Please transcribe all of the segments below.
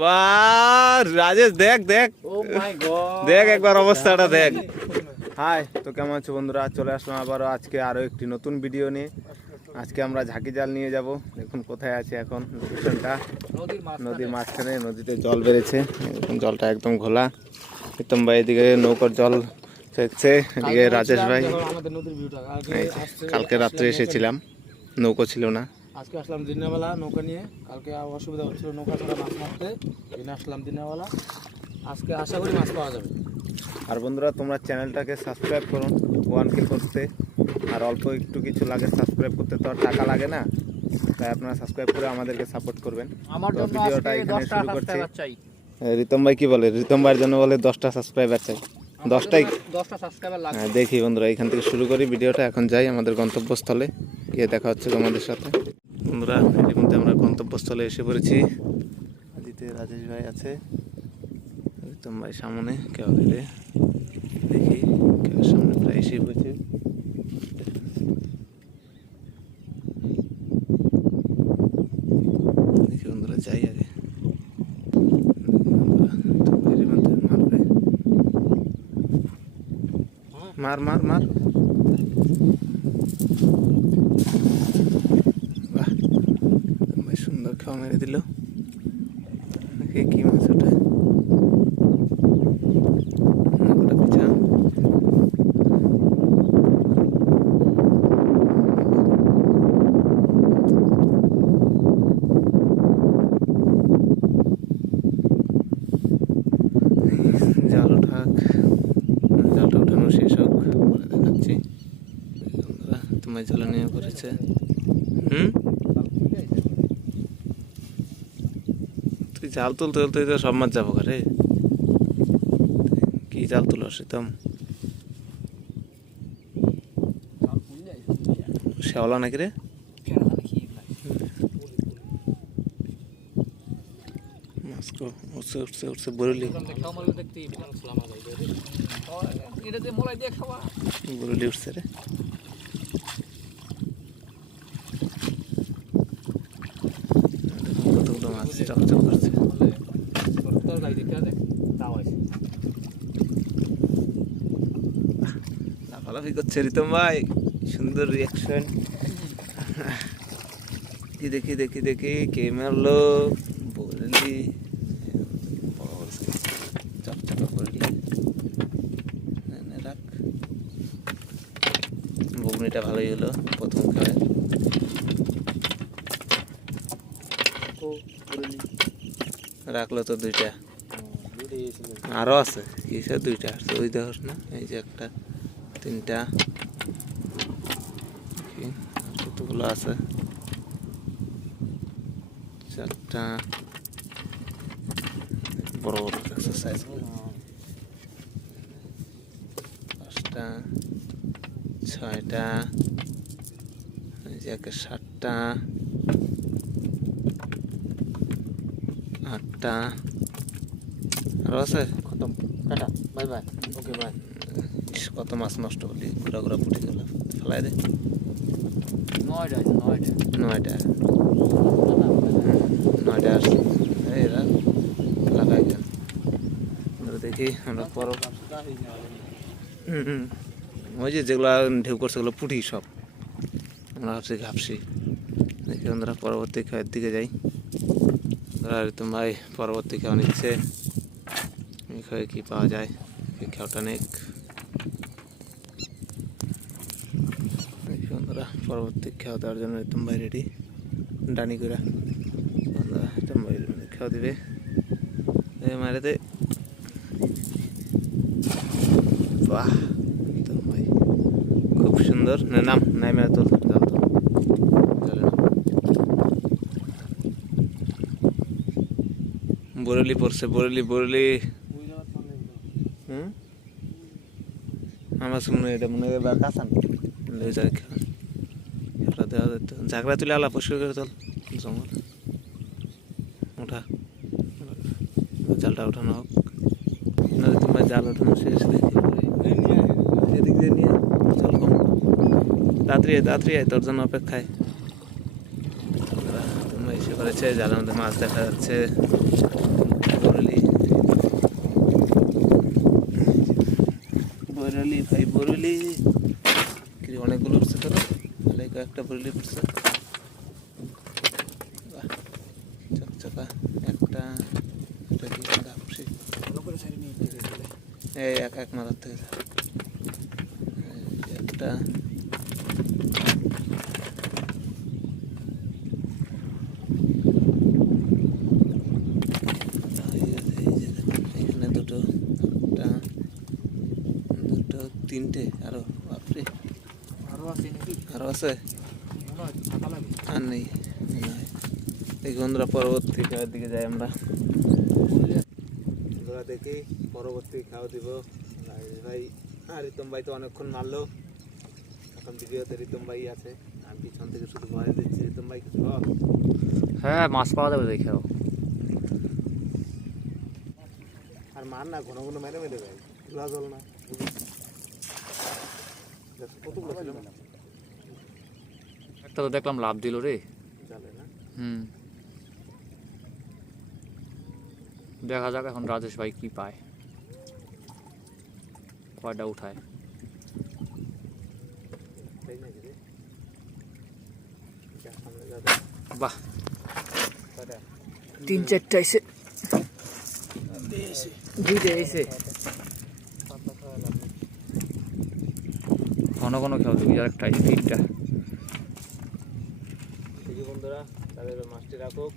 বা রাজেশ দেখ দেখ। গড দেখ একবার অবস্থাটা দেখ। হাই তো কেমন আছো বন্ধুরা? চলে আসলাম আবারও আজকে আরও একটি নতুন ভিডিও নিয়ে। আজকে আমরা ঝাঁকি জাল নিয়ে যাব। দেখুন কোথায় আছে এখন লোকেশনটা নদীর মাঝখানে। নদীতে জল বেড়েছে। জলটা একদম ঘোলা। প্রীতম ভাই এদিকে নৌকার জল ফেকছে এদিকে রাজেশ ভাই। কালকে রাত্রে এসেছিলাম। নৌকো ছিল না। আজকে আসলাম দিনের বেলা নৌকা নিয়ে। কালকে অসুবিধা হচ্ছিল নৌকা ছাড়া মাছ মারতে। দিনে আসলাম দিনেরবেলা। আজকে আশা করি মাছ পাওয়া যাবে। আর বন্ধুরা তোমরা চ্যানেলটাকে সাবস্ক্রাইব করুন ওয়ান কে করতে। আর অল্প একটু কিছু লাগে সাবস্ক্রাইব করতে তো আর টাকা লাগে না। তাই আপনারা সাবস্ক্রাইব করে আমাদেরকে সাপোর্ট করবেন। আমার জন্য ভিডিওটা এখানে শুরু করছি। রিতম ভাই কি বলে? রিতম ভাইয়ের জন্য বলে দশটা সাবস্ক্রাইবার চাই। দশটাই 10টা সাবস্ক্রাইবার লাগবে। হ্যাঁ, দেখি বন্ধুরা এখান থেকে শুরু করি। ভিডিওটা এখন যাই আমাদের গন্তব্যস্থলে। গিয়ে দেখা হচ্ছে তোমাদের সাথে। বন্ধুরা এর মধ্যে আমরা গন্তব্যস্থলে এসে পড়েছি। আদিতে রাজেশ ভাই আছে। রিতম ভাই সামনে কেউ দিলে দেখি কেউ সামনে প্রায় এসে পড়েছে। দেখি বন্ধুরা যাই আগে। মার মার মার বাহ বেশ সুন্দর খাওয়া মেরে দিল কি মাছ ওটা জাল জালটা ওঠানো শেষ হোক দেখাচ্ছি। তোমার নিয়ে পড়েছে হুম তুই জাল তুলতে তুলতে সব মাছ যাব ঘরে। কি জাল তুলো শীতম শ্যাওলা নাকি রে? উঠছে উঠছে কতগুলো মাছ, চকচক করছে তরকারি দেখতে আছে তাও আছে লাফালাফি করছে রিতম ভাই। সুন্দর রিয়াকশন কি দেখি দেখি দেখি কে মারলো? বললি চকচকা করলি রাখ। ঘুগনিটা ভালোই হলো প্রথম পুরনি রাখল তো দুইটা। আরও আছে। কিসের দুইটা? আছে ওই দেখোস না? এই যে একটা। তিনটা। কতগুলো আছে? চারটা। বড় বড় এক্সারসাইজ পাঁচটা, ছয়টা একে সাতটা, আটটা। আরও আছে? খতম tata bye bye. Okay, bye. কত মাছ নষ্ট করলি? ঘুরা ঘুরা ফুটে গেল ফেলাই দে। নয়টা নয়টা। নয়টা। আসছে। এই লাগাই আমরা দেখি আমরা পর। ওই যে যেগুলো ঢেউ করছে ওগুলো পুঠি সব। আমরা ভাবছি ঘাপসি দেখি আমরা পরবর্তী খাওয়ার দিকে যাই। আর তো ভাই পরবর্তী খাওয়া নিচ্ছে। খাওয়া কি পাওয়া যায়? খাওয়াটা নেক দেখি বন্ধুরা পরবর্তী খাওয়া দেওয়ার জন্য রিতম ভাই রেডি ডানি করে রিতম ভাই খাওয়া দিবে। এ মারে দে বাহ রিতম ভাই। খুব সুন্দর। নাম, নাই মেরে তোল জাল তো। জালে নাম বরলি পড়ছে, বরলি বরলি। হুম? আমার হয় এটা মনে হয় কাঁচান লয়ে যায় খেলা ঝাগড়া তুলে আলা পরিষ্কার করে চল জঙ্গল। ওঠা জালটা ওঠানো হোক। তোমার জাল ওঠানো শেষ। দেখি। এদিক দিয়ে নিয়ে কম। তাড়াতাড়ি আয়, তোর জন্য অপেক্ষায়। তোমরা এসে করেছে জালের মধ্যে মাছ দেখা যাচ্ছে বরলি বরলি ভাই বরলি কি রে, অনেকগুলো উঠছে তো উঠছে বাহ, চকচকা একটা এটা কি গাপসি এই এক এক থেকে। একটা। তিনটে আরও বাপরে। আরও আছে নাকি? আরও আছে? আর নেই এই বন্ধুরা পরবর্তী খাওয়ার দিকে যাই আমরা। বন্ধুরা দেখি পরবর্তী খাওয়া দিব। ভাই হ্যাঁ রিতম ভাই তো অনেকক্ষণ মারলো। এখন ভিডিওতে রিতম ভাই আছে। আমি পিছন থেকে শুধু ভয় দিচ্ছি। রিতম ভাই কিছু হ্যাঁ মাছ পাওয়া যাবে দেখেও আর মার না ঘন ঘন মেরে মেরে ভাই জল না। দেখ, কতগুলো না? একটা তো দেখলাম লাভ দিল রে। হুম। দেখা যাক এখন রাজেশ ভাই কি পায়। কয়টা উঠায়। বাহ। তিন চারটা এসে। দুইটা এসে। ঘন ঘন আর একটা তিনটা বন্ধুরা তাদের মাছটি রাখুক।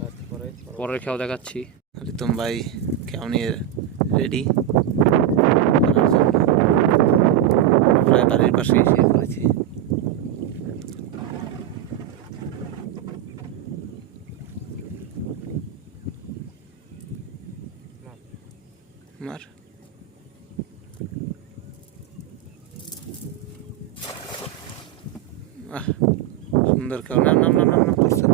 তারপরে পরের খেয়াল দেখাচ্ছি। রিতম ভাই কেমন রেডি। প্রায় বাড়ির পাশে এসে পড়েছি মার। সুন্দর খাও নাম নাম নাম নাম করছে।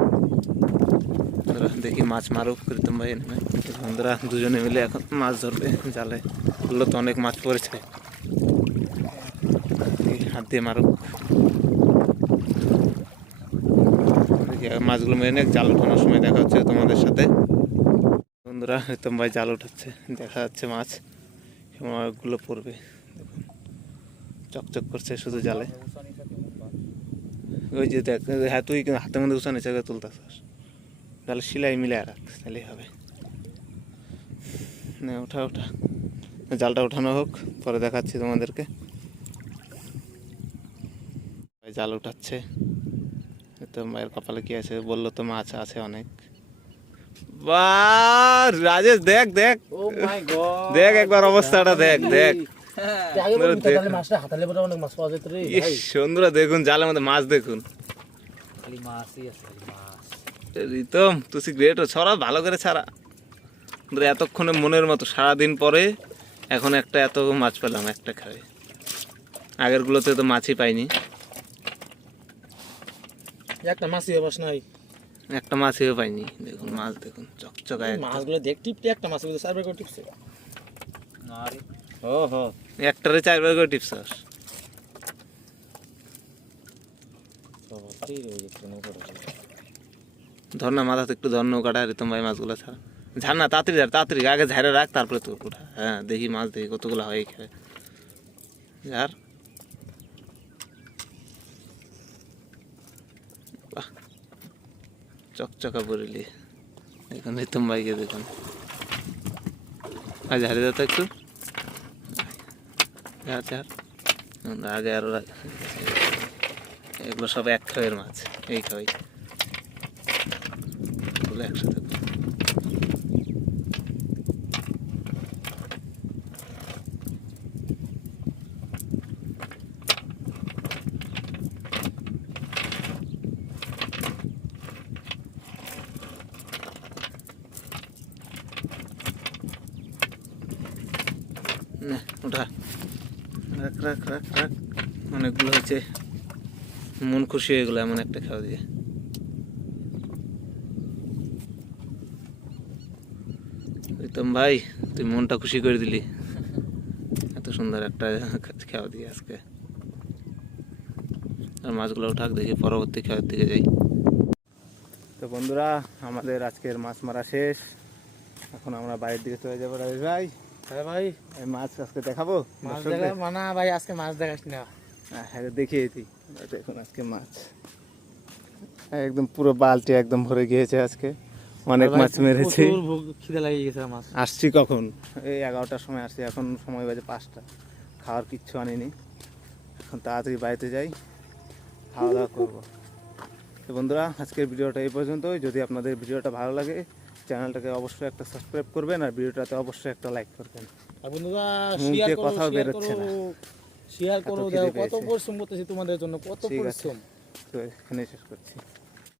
দেখি মাছ মারুক প্রীতম ভাই নেমে বন্ধুরা, দুজনে মিলে এখন মাছ ধরবে জালে। বলল তো অনেক মাছ পড়েছে। হাত দিয়ে মারুক। মাছগুলো মেরে নেক জাল ওঠানোর সময় দেখা হচ্ছে তোমাদের সাথে। বন্ধুরা প্রীতম ভাই জাল উঠাচ্ছে, দেখা যাচ্ছে মাছ। সময়গুলো পড়বে। দেখুন, চকচক করছে শুধু জালে। ওই যে দেখ হ্যাঁ তুই হাতের মধ্যে উঁচা নিচে তুলতেছিস। তাহলে সিলাই মিলে রাখ তাহলেই হবে। না ওঠা ওঠা জালটা ওঠানো হোক পরে দেখাচ্ছি তোমাদেরকে। ভাই জাল উঠাচ্ছে। তো মায়ের কপালে কি আছে? বলল তো মাছ আছে অনেক। বা রাজেশ দেখ দেখ। ও দেখ একবার অবস্থাটা দেখ দেখ। সুন্দর দেখুন জালের মধ্যে মাছ দেখুন। খালি মাছই আছে খালি মাছ। রিতম তুই গ্রেট ছড়া ভালো করে ছাড়া। এতক্ষণে মনের মতো সারাদিন পরে এখন একটা এত মাছ পেলাম একটা খাবে। আগেরগুলোতে তো মাছই পাইনি। একটা মাছই অবশ্য নাই। একটা মাছও পাইনি। দেখুন মাছ দেখুন চকচকায় মাছগুলো দেখ টিপতে একটা মাছ চারবার করে টিপছে। ও হো একটারে চারবার করে টিপসাস ধর না, মাথাতে একটু ধর নৌকাটা রিতম ভাই মাছগুলো ছাড়া। ঝাড় না, তাড়াতাড়ি ঝাড়, তাড়াতাড়ি, আগে ঝাড়ে রাখ, তারপরে তো ওঠা হ্যাঁ দেখি মাছ, দেখি কতগুলো হয় এখানে। ঝাড়। চকচকা বরিলি। দেখুন রিতম ভাইকে দেখুন। আর ঝাড়ে দাও তো একটু। ঝাড় ঝাড় আগে আরও রাখ- এগুলো সব এক খাওয়ের মাছ এই খাওয়াই। একসাথে করো। নে, ওঠা রাখ রাখ রাখ অনেকগুলো হচ্ছে মন খুশি হয়ে গেলো এমন একটা খাওয়া দিয়ে। প্রীতম ভাই, তুই মনটা খুশি করে দিলি। এত সুন্দর একটা খাওয়া দিয়ে আজকে। আর মাছগুলো উঠাক দেখি পরবর্তী খাওয়ার দিকে যাই। তো বন্ধুরা, আমাদের আজকের মাছ মারা শেষ। এখন আমরা বাইরের দিকে চলে যাব রাজেশ ভাই। হ্যাঁ ভাই। মাছ আজকে দেখাবো? মাছ দেখা মানা ভাই আজকে মাছ দেখাস না। হ্যাঁ দেখিয়েছি দেখুন আজকে মাছ। একদম পুরো বালতি একদম ভরে গিয়েছে আজকে। অনেক মাছ মেরেছি। খিদে লাগিয়ে গেছে মাছ আসছি কখন? এই এগারোটার সময় আসছি এখন সময় বাজে পাঁচটা। খাওয়ার কিচ্ছু আনিনি। এখন তাড়াতাড়ি বাড়িতে যাই খাওয়া দাওয়া করব। তো বন্ধুরা আজকের ভিডিওটা এই পর্যন্তই। যদি আপনাদের ভিডিওটা ভালো লাগে চ্যানেলটাকে অবশ্যই একটা সাবস্ক্রাইব করবেন আর ভিডিওটাতে অবশ্যই একটা লাইক করবেন আর বন্ধুরা শেয়ার করো শেয়ার বেরোচ্ছে না। শেয়ার করো দেখো কত। পরিশ্রম করতেছি তোমাদের জন্য কত পরিশ্রম তো এখানে শেষ করছি